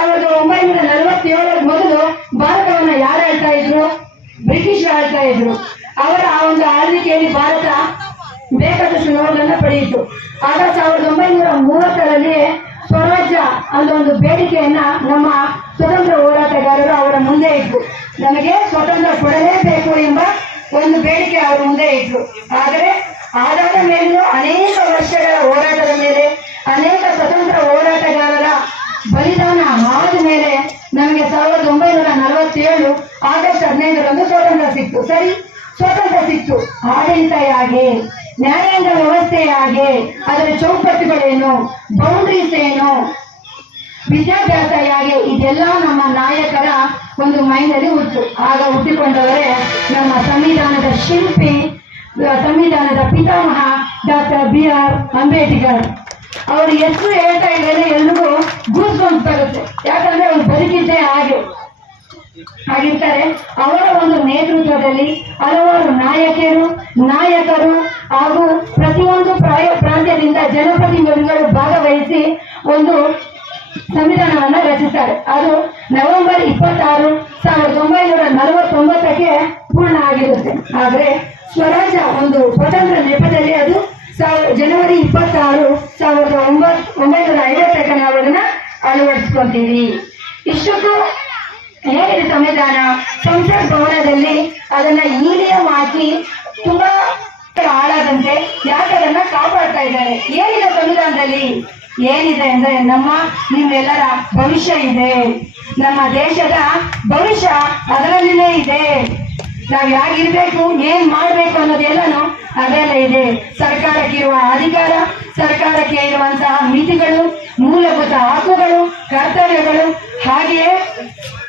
ಸಾವಿರದ ಒಂಬೈನೂರ ನಲವತ್ತೇಳರ ಮೊದಲು ಭಾರತವನ್ನ ಯಾರು ಆಳ್ತಾ ಇದ್ರು? ಬ್ರಿಟಿಷರು ಆಳ್ತಾ ಇದ್ರು. ಅವರ ಆ ಒಂದು ಆಳ್ವಿಕೆಯಲ್ಲಿ ಭಾರತ ಬೇಕಾದಷ್ಟು ನೋವುಗಳನ್ನ ಪಡೆಯಿತು. ಆಗ ಸಾವಿರದ ಒಂಬೈನೂರ ಮೂವತ್ತರಲ್ಲಿ ಸ್ವರಾಜ್ಯ ಅಂತ ಒಂದು ಬೇಡಿಕೆಯನ್ನ ನಮ್ಮ ಸ್ವತಂತ್ರ ಹೋರಾಟಗಾರರು ಅವರ ಮುಂದೆ ಇಟ್ಟು ನಮಗೆ ಸ್ವತಂತ್ರ ಕೊಡಲೇಬೇಕು ಎಂಬ ಒಂದು ಬೇಡಿಕೆ ಅವರ ಮುಂದೆ ಇಟ್ರು. ಆದರೆ ಆದಾದ ಮೇಲೂ ಅನೇಕ ವರ್ಷಗಳ ಹೋರಾಟದ ಮೇಲೆ, ಅನೇಕ ಸ್ವತಂತ್ರ ಹೋರಾಟಗಾರರ ಬಲಿದಾನ ಆದ ಮೇಲೆ ನಮಗೆ ಸಾವಿರದ ಒಂಬೈನೂರ ನಲವತ್ತೇಳು ಆಗಸ್ಟ್ ಹದಿನೈದರಂದು ಸ್ವಾತಂತ್ರ್ಯ ಸಿಕ್ತು ಸರಿ ಆಡಳಿತ ಹೇಗೆ ನ್ಯಾಯಾಂಗ ವ್ಯವಸ್ಥೆ ಹೇಗೆ ಅದರ ಚೌಕಟ್ಟುಗಳೇನು ಬೌಂಡ್ರೀಸ್ ಏನು? ವಿದ್ಯಾಭ್ಯಾಸ ಹೇಗೆ ಇದೆಲ್ಲ ನಮ್ಮ ನಾಯಕರ ಒಂದು ಮೈಂಡಲ್ಲಿ ಹುಟ್ಟು. ಆಗ ಹುಟ್ಟಿಕೊಂಡವರೇ ನಮ್ಮ ಸಂವಿಧಾನದ ಶಿಲ್ಪಿ ಸಂವಿಧಾನದ ಪಿತಾಮಹ ಡಾಕ್ಟರ್ ಬಿ ಆರ್ ಅಂಬೇಡ್ಕರ್. ಅವರು ಎಷ್ಟು ಹೇಳ್ತಾ ಇದ್ದಾರೆ, ಎಲ್ರಿಗೂ ಗೂಸ್ ಬರುತ್ತೆ. ಯಾಕಂದ್ರೆ ಅವ್ರು ಹಾಗೆ ಆಗಿರ್ತಾರೆ ಅವರ ಒಂದು ನೇತೃತ್ವದಲ್ಲಿ ಹಲವಾರು ನಾಯಕಿಯರು ನಾಯಕರು ಹಾಗೂ ಪ್ರತಿಯೊಂದು ಪ್ರಾಂತ್ಯದಿಂದ ಜನಪ್ರತಿನಿಧಿಗಳು ಭಾಗವಹಿಸಿ ಒಂದು ಸಂವಿಧಾನವನ್ನು ರಚಿಸ್ತಾರೆ. ಅದು ನವೆಂಬರ್ ಇಪ್ಪತ್ತಾರು ಸಾವಿರದ ಒಂಬೈನೂರ ನಲವತ್ತೊಂಬತ್ತಕ್ಕೆ ಪೂರ್ಣ ಆಗಿರುತ್ತೆ. ಆದರೆ ಸ್ವರಾಜ್ಯ ಒಂದು ಸ್ವತಂತ್ರ ನೆಪದಲ್ಲಿ ಅದು ಜನವರಿ ಇಪ್ಪತ್ತಾರು ಸಾವಿರದ ಒಂಬತ್ತು ಒಂಬೈನೂರ ಐವತ್ತಕ್ಕೆ ನಾವು ಅದನ್ನ ಅಳವಡಿಸ್ಕೊತೀವಿ. ಇಷ್ಟಕ್ಕೂ ಹೇಗಿದೆ ಸಂವಿಧಾನ? ಸಂಸತ್ ಭವನದಲ್ಲಿ ಅದನ್ನ ಈಲಿಯಂ ಹಾಕಿ ತುಂಬಾ ಹಾಳಾದಂತೆ ಯಾಕೆ ಅದನ್ನ ಕಾಪಾಡ್ತಾ ಇದ್ದಾರೆ? ಏನಿದೆ ಸಂವಿಧಾನದಲ್ಲಿ? ಏನಿದೆ ಅಂದ್ರೆ ನಮ್ಮ, ನಿಮ್ಮೆಲ್ಲರ ಭವಿಷ್ಯ ಇದೆ. ನಮ್ಮ ದೇಶದ ಭವಿಷ್ಯ ಅದರಲ್ಲಿನೇ ಇದೆ. ನಾವ್ ಯಾಗಿರ್ಬೇಕು ಏನ್ ಮಾಡ್ಬೇಕು ಅನ್ನೋದೆಲ್ಲನೂ ಅದೆಲ್ಲ ಇದೆ. ಸರ್ಕಾರಕ್ಕೆ ಇರುವ ಅಧಿಕಾರ, ಸರ್ಕಾರಕ್ಕೆ ಇರುವಂತಹ ಮಿತಿಗಳು, ಮೂಲಭೂತ ಹಕ್ಕುಗಳು, ಕರ್ತವ್ಯಗಳು ಹಾಗೆಯೇ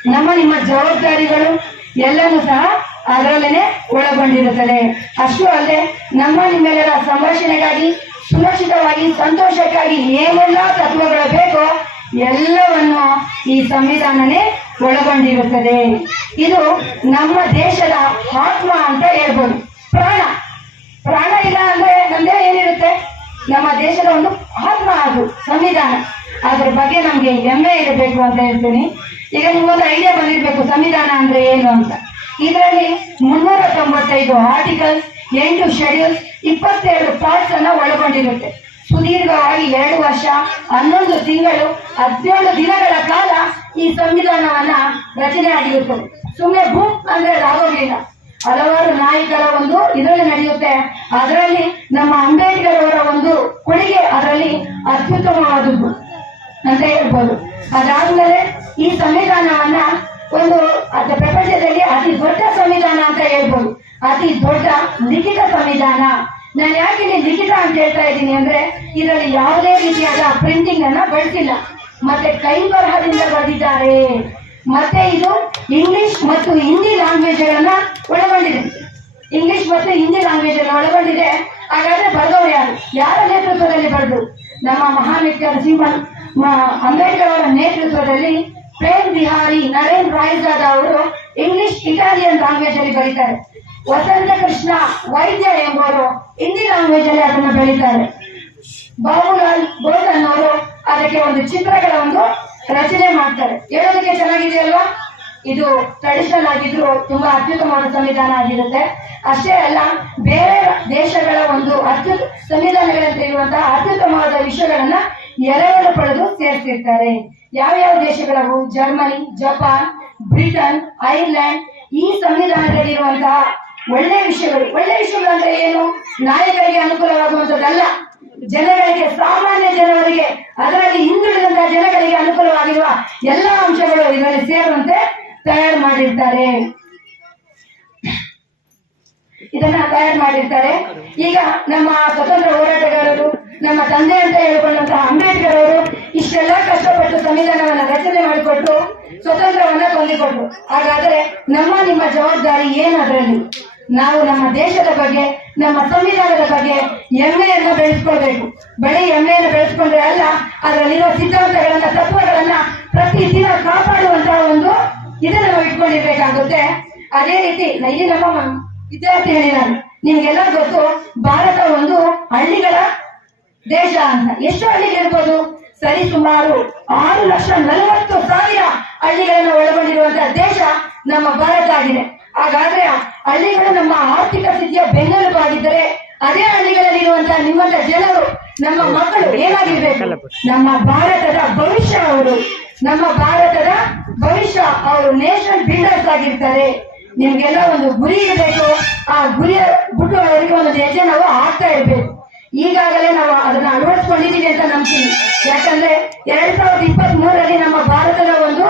ನಮ್ಮ ನಿಮ್ಮ ಜವಾಬ್ದಾರಿಗಳು ಎಲ್ಲವೂ ಸಹ ಅದರಲ್ಲೇನೆ ಒಳಗೊಂಡಿರುತ್ತದೆ. ಅಷ್ಟು ಅಲ್ಲದೆ ನಮ್ಮ ನಿಮ್ಮೆಲ್ಲರ ಸಂರಕ್ಷಣೆಗಾಗಿ ಸುರಕ್ಷಿತವಾಗಿ, ಸಂತೋಷಕ್ಕಾಗಿ ಏನೆಲ್ಲ ತತ್ವಗಳು ಬೇಕೋ ಎಲ್ಲವನ್ನು ಈ ಸಂವಿಧಾನನೇ ಒಳಗೊಂಡಿರುತ್ತದೆ. ಇದು ನಮ್ಮ ದೇಶದ ಆತ್ಮ ಅಂತ ಹೇಳ್ಬೋದು. ಪ್ರಾಣ. ಪ್ರಾಣ ಇಲ್ಲ ಅಂದ್ರೆ ನಮ್ದೇ ಏನಿರುತ್ತೆ? ನಮ್ಮ ದೇಶದ ಒಂದು ಆತ್ಮ ಅದು, ಸಂವಿಧಾನ. ಅದ್ರ ಬಗ್ಗೆ ನಮ್ಗೆ ಹೆಮ್ಮೆ ಇರಬೇಕು ಅಂತ ಹೇಳ್ತೀನಿ. ಈಗ ನಿಮ್ಗೊಂದು ಐಡಿಯಾ ಬಂದಿರ್ಬೇಕು, ಸಂವಿಧಾನ ಅಂದ್ರೆ ಏನು ಅಂತ. ಇದರಲ್ಲಿ ಮುನ್ನೂರ ತೊಂಬತ್ತೈದು ಆರ್ಟಿಕಲ್ಸ್ ಎಂಟು ಶೆಡ್ಯೂಲ್ಸ್ ಇಪ್ಪತ್ತೆರಡು ಪಾರ್ಟ್ಸ್ ಅನ್ನ ಒಳಗೊಂಡಿರುತ್ತೆ. ಸುದೀರ್ಘವಾಗಿ ಎರಡು ವರ್ಷ, ಹನ್ನೊಂದು ತಿಂಗಳು, ಹದಿನೇಳು ದಿನಗಳ ಕಾಲ ಈ ಸಂವಿಧಾನವನ್ನ ರಚನೆ ಆಗಿರುತ್ತದೆ ಸುಮ್ಮನೆ ಬುಕ್ ಅಂದ್ರೆ ಆಗೋದಿಲ್ಲ ಹಲವಾರು ನಾಯಕರ ಒಂದು ಇದರಲ್ಲಿ ನಡೆಯುತ್ತೆ. ಅದರಲ್ಲಿ ನಮ್ಮ ಅಂಬೇಡ್ಕರ್ ಅವರ ಒಂದು ಕೊಡುಗೆ ಅದರಲ್ಲಿ ಅತ್ಯುತ್ತಮವಾದದ್ದು ಅಂತ ಹೇಳ್ಬೋದು. ಅದಾದ್ಮೇಲೆ ಈ ಸಂವಿಧಾನವನ್ನ ಒಂದು ಅದು ಪ್ರಪಂಚದಲ್ಲಿ ಅತಿ ದೊಡ್ಡ ಸಂವಿಧಾನ ಅಂತ ಹೇಳ್ಬೋದು. ಅತಿ ದೊಡ್ಡ ಲಿಖಿತ ಸಂವಿಧಾನ. ನಾನು ಯಾಕೆ ಲಿಖಿತ ಅಂತ ಹೇಳ್ತಾ ಇದ್ದೀನಿ ಅಂದ್ರೆ, ಇದರಲ್ಲಿ ಯಾವುದೇ ರೀತಿಯಾದ ಪ್ರಿಂಟಿಂಗ್ ಅನ್ನ ಬಳಸಿಲ್ಲ. ಮತ್ತೆ ಕೈ ಬರಹದಿಂದ ಬರೆದಿದ್ದಾರೆ. ಮತ್ತೆ ಇದು ಇಂಗ್ಲಿಷ್ ಮತ್ತು ಹಿಂದಿ ಲ್ಯಾಂಗ್ವೇಜ್ ಗಳನ್ನ ಒಳಗೊಂಡಿದೆ. ಇಂಗ್ಲಿಷ್ ಮತ್ತು ಹಿಂದಿ ಲ್ಯಾಂಗ್ವೇಜ್ ಅನ್ನು ಒಳಗೊಂಡಿದೆ. ಹಾಗಾದ್ರೆ ಬರೆದವರು ಯಾರು? ಯಾರ ನೇತೃತ್ವದಲ್ಲಿ ಬರೆದು ನಮ್ಮ ಮಹಾನ್ ವ್ಯಕ್ತಿ ಅಂಬೇಡ್ಕರ್ ಅವರ ನೇತೃತ್ವದಲ್ಲಿ ಪ್ರೇಮ್ ಬಿಹಾರಿ ನರೇನ್ ರಾಯ್ಜಾದ ಅವರು ಇಂಗ್ಲಿಷ್ ಇಟಾಲಿಯನ್ ಲ್ಯಾಂಗ್ವೇಜ್ ಅಲ್ಲಿ ಬರೀತಾರೆ. ವಸಂತ ಕೃಷ್ಣ, ವೈದ್ಯ ಎಂಬವರು ಹಿಂದಿ ಲ್ಯಾಂಗ್ವೇಜ್ ಅಲ್ಲಿ ಅದನ್ನು ಬೆಳೀತಾರೆ. ಬಾಬುಲಾಲ್ ಬೋಸ್ ಅನ್ನೋರು ಅದಕ್ಕೆ ಒಂದು ಚಿತ್ರಗಳ ಒಂದು ರಚನೆ ಮಾಡ್ತಾರೆ. ಹೇಳೋದಕ್ಕೆ ಚೆನ್ನಾಗಿದೆಯಲ್ವಾ? ಇದು ಟ್ರೆಡಿಷನಲ್ ಆಗಿದ್ರು ತುಂಬಾ ಅತ್ಯುತ್ತಮವಾದ ಸಂವಿಧಾನ ಆಗಿರುತ್ತೆ. ಅಷ್ಟೇ ಅಲ್ಲ, ಬೇರೆ ದೇಶಗಳ ಒಂದು ಅತ್ಯು ಸಂವಿಧಾನಗಳಂತೆ ಇರುವಂತಹ ಅತ್ಯುತ್ತಮವಾದ ವಿಷಯಗಳನ್ನ ಎರವಲು ಪಡೆದು ಸೇರಿಸಿರ್ತಾರೆ. ಯಾವ್ಯಾವ ದೇಶಗಳವು? ಜರ್ಮನಿ, ಜಪಾನ್, ಬ್ರಿಟನ್, ಐರ್ಲೆಂಡ್ ಈ ಸಂವಿಧಾನದಲ್ಲಿರುವಂತಹ ಒಳ್ಳೆ ವಿಷಯಗಳು. ಒಳ್ಳೆ ವಿಷಯಗಳು ಅಂದ್ರೆ ಏನು? ನಾಯಕರಿಗೆ ಅನುಕೂಲವಾಗುವಂತದ್ದಲ್ಲ ಜನಗಳಿಗೆ, ಸಾಮಾನ್ಯ ಜನರಿಗೆ, ಅದರಲ್ಲಿ ಹಿಂದುಳಿದಂತಹ ಜನಗಳಿಗೆ ಅನುಕೂಲವಾಗಿರುವ ಎಲ್ಲ ಅಂಶಗಳು ಇದರಲ್ಲಿ ಸೇರುವಂತೆ ತಯಾರು ಮಾಡಿರ್ತಾರೆ. ಇದನ್ನ ತಯಾರು ಮಾಡಿರ್ತಾರೆ. ಈಗ ನಮ್ಮ ಸ್ವತಂತ್ರ ಹೋರಾಟಗಾರರು, ನಮ್ಮ ತಂದೆ ಅಂತ ಹೇಳಿಕೊಂಡಂತಹ ಅಂಬೇಡ್ಕರ್ ಅವರು ಇಷ್ಟೆಲ್ಲ ಕಷ್ಟಪಟ್ಟು ಸಂವಿಧಾನವನ್ನ ರಚನೆ ಮಾಡಿಕೊಟ್ಟು ಸ್ವತಂತ್ರವನ್ನ ತಂದುಕೊಟ್ರು. ಹಾಗಾದ್ರೆ ನಮ್ಮ ನಿಮ್ಮ ಜವಾಬ್ದಾರಿ ಏನು ಅದರಲ್ಲಿ? ನಾವು ನಮ್ಮ ದೇಶದ ಬಗ್ಗೆ, ನಮ್ಮ ಸಂವಿಧಾನದ ಬಗ್ಗೆ ಹೆಮ್ಮೆಯನ್ನ ಬೆಳೆಸ್ಕೊಳ್ಬೇಕು. ಬರೀ ಎಮ್ಮೆಯನ್ನು ಬೆಳೆಸ್ಕೊಂಡ್ರೆ ಅಲ್ಲ, ಅದರಲ್ಲಿರೋ ಸಿದ್ಧಾಂತಗಳನ್ನ, ತತ್ವಗಳನ್ನ ಪ್ರತಿ ದಿನ ಕಾಪಾಡುವಂತಹ ಒಂದು ಇದನ್ನ ನಾವು ಇಟ್ಕೊಂಡಿರ್ಬೇಕಾಗುತ್ತೆ. ಅದೇ ರೀತಿ ಇಲ್ಲಿ ನಮ್ಮ ಹೇಳಿ ಹೇಳಿದ್ದಾರೆ ನಿಮ್ಗೆಲ್ಲ ಗೊತ್ತು, ಭಾರತ ಒಂದು ಹಳ್ಳಿಗಳ ದೇಶ ಅಂತ. ಎಷ್ಟು ಹಳ್ಳಿಗಳಿರ್ಬೋದು ಸರಿ ಸುಮಾರು ಆರು ಲಕ್ಷ ನಲವತ್ತು ಸಾವಿರ ಹಳ್ಳಿಗಳನ್ನ ಒಳಗೊಂಡಿರುವಂತಹ ದೇಶ ನಮ್ಮ ಭಾರತ ಆಗಿದೆ. ಹಾಗಾದ್ರೆ ಹಳ್ಳಿಗಳು ನಮ್ಮ ಆರ್ಥಿಕ ಸ್ಥಿತಿಯ ಬೆನ್ನೆಲುಬಾಗಿದ್ದರೆ ಅದೇ ಹಳ್ಳಿಗಳಲ್ಲಿರುವಂತಹ ನಿಮ್ಮಂತ ಜನರು, ನಮ್ಮ ಮಕ್ಕಳು ಏನಾಗಿರ್ಬೇಕು? ನಮ್ಮ ಭಾರತದ ಭವಿಷ್ಯ ಅವರು, ನಮ್ಮ ಭಾರತದ ಭವಿಷ್ಯ ಅವರು ನೇಷನ್ ಬಿಲ್ಡರ್ಸ್ ಆಗಿರ್ತಾರೆ. ನಿಮ್ಗೆಲ್ಲ ಒಂದು ಗುರಿ ಇರಬೇಕು. ಆ ಗುರಿಯ ಬಿಟ್ಟು ಒಂದು ಹೆಜ್ಜೆ ನಾವು ಹಾಕ್ತಾ ಇರ್ಬೇಕು. ಈಗಾಗಲೇ ನಾವು ಅದನ್ನ ಅಳವಡಿಸ್ಕೊಂಡಿದ್ದೀವಿ ಅಂತ ನಂಬ್ತೀನಿ. ಯಾಕಂದ್ರೆ ಎರಡ್ ಸಾವಿರದ ಇಪ್ಪತ್ತ್ ಮೂರರಲ್ಲಿ ನಮ್ಮ ಭಾರತದ ಒಂದು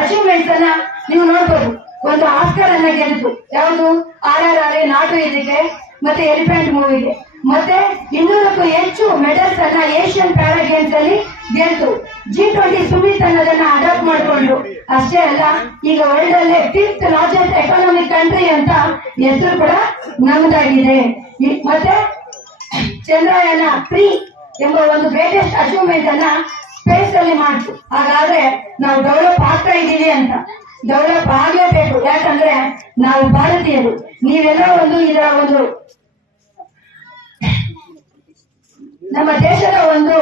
ಅಚೀವ್ಮೆಂಟ್ಸ್ ಅನ್ನ ನೀವು ನೋಡ್ಬೋದು. ಒಂದು ಆಸ್ಕರ್ ಅನ್ನ ಗೆಲ್ತು ಯಾವುದು? ಆರ್ ಆರ್ ಆರ್ ನಾಟು ಇದಕ್ಕೆ ಮತ್ತೆ ಎಲಿಫೆಂಟ್ ಮೂವಿಗೆ ಮತ್ತೆ ಇನ್ನೂರಕ್ಕೂ ಹೆಚ್ಚು ಮೆಡಲ್ಸ್ ಅನ್ನ ಏಷ್ಯನ್ ಪ್ಯಾರಾ ಗೇಮ್ಸ್ ಅಲ್ಲಿ ಗೆಲ್ತು ಜಿ ಟ್ವೆಂಟಿ ಸುಮಿತ್ ಅನ್ನೋದನ್ನ ಅಡಾಪ್ಟ್ ಮಾಡ್ಕೊಂಡ್ರು. ಅಷ್ಟೇ ಅಲ್ಲ, ಈಗ ವರ್ಲ್ಡ್ ಅಲ್ಲೇ ಫಿಫ್ತ್ ಲಾರ್ಜೆಸ್ಟ್ ಎಕಾನಮಿಕ್ ಕಂಟ್ರಿ ಅಂತ ಹೆಸರು ಕೂಡ ನಮ್ದಾಗಿದೆ. ಮತ್ತೆ ಚಂದ್ರಯಾನ ಪ್ರೀ ಎಂಬ ಒಂದು ಗ್ರೇಟೆಸ್ಟ್ ಅಚೀವ್ಮೆಂಟ್ ಅನ್ನ ಸ್ಪೇಸ್ ಅಲ್ಲಿ ಮಾಡ್ತು. ಹಾಗಾದ್ರೆ ನಾವು ಡೆವಲಪ್ ಆಗ್ತಾ ಇದ್ದೀವಿ ಅಂತ. ಡೆವಲಪ್ ಆಗಲೇಬೇಕು. ಯಾಕಂದ್ರೆ ನಾವು ಭಾರತೀಯರು. ನೀವೆಲ್ಲ ಒಂದು ಇದರ ಒಂದು ನಮ್ಮ ದೇಶದ ಒಂದು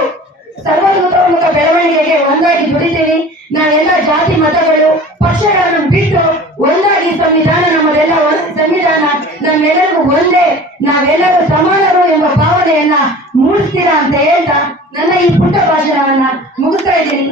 ಸರ್ವತೋಮುಖ ಬೆಳವಣಿಗೆಗೆ ಒಂದಾಗಿ ದುಡಿತೀವಿ. ನಾವೆಲ್ಲ ಜಾತಿ ಮತಗಳು, ಪಕ್ಷಗಳನ್ನು ಬಿಟ್ಟು ಒಂದಾಗಿ ಸಂವಿಧಾನ ನಮ್ಮದೆಲ್ಲ ಸಂವಿಧಾನ ನಮ್ಮೆಲ್ಲರಿಗೂ ಒಂದೇ. ನಾವೆಲ್ಲರೂ ಸಮಾನರು ಎಂಬ ಭಾವನೆಯನ್ನ ಮೂಡಿಸ್ತೀರಾ ಅಂತ ಹೇಳ್ತಾ ನನ್ನ ಈ ಪುಟ್ಟ ಭಾಷಣವನ್ನ ಮುಗಿಸ್ತಾ ಇದ್ದೀನಿ.